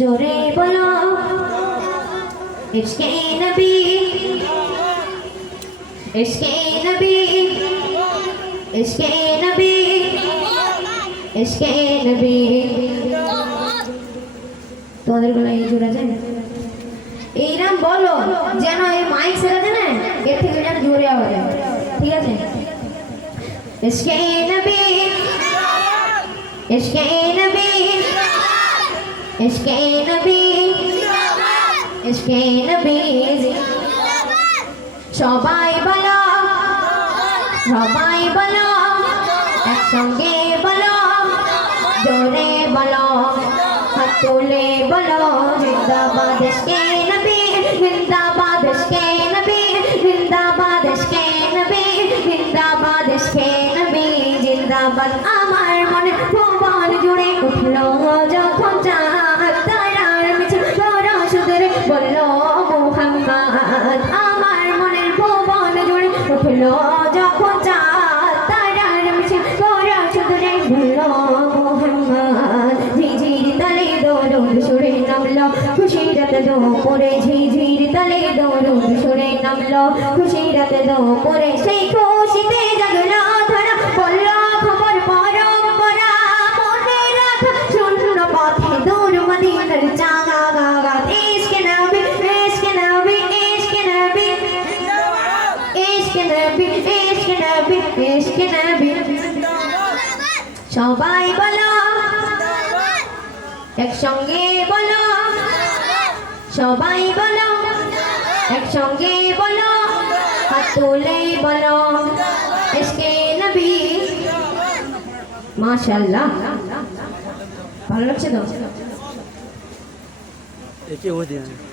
जोरे बोलो इश्क़े नबी इश्क़े नबी इश्क़े नबी इश्क़े नबी তোমাদের গলায় এই জোড়া যায় এইরাম বলো যেন এই মাইক সেরাতে না এর থেকে যেন জোরে আওয়াজ হয় ঠিক আছে ইশকে নবী ইশকে নবী ইশকে নবী ইশকে নবী সবাই বলো একসঙ্গে বলো জোরে বলো হাত তুলে বলো জিন্দাবাদ ইশকে নবী জিন্দাবাদ ইশকে নবী জিন্দাবাদ ইশকে নবী জিন্দাবাদ ইশকে নবী জিন্দাবাদ আমার মনে ভুবন জুড়ে উঠলো যখন চাঁদ তারার মিছিল বড় সুন্দর বললো মুহাম্মদ আমার মনের ভুবন জুড়ে উঠলো যখন চাঁদ তারার মিছিল বড় সুন্দর বললো মুহাম্মদ ঝিঝির তলে দরুদ সুরে নামলো খুশির দুপুরে ঝিঝির তলে দরুদ সুরে নামলো খুশির দুপুরে সেই খুশিতে জাগলো ধরা বললো খবর পরম্পরা মনে রাখ শূন্য পথে দূর মদিনার চাঙা গাগা ইশকে নবী ইশকে নবী ইশকে নবী ইশকে নবী ইশকে নবী ইশকে নবী সবাই বলো একসঙ্গে বলো সবাই বলো একসঙ্গে বলো হাত তুলে বলো ইশকে নবী মাশাআল্লাহ ভালো লাগছে তো একে ও দিয়ে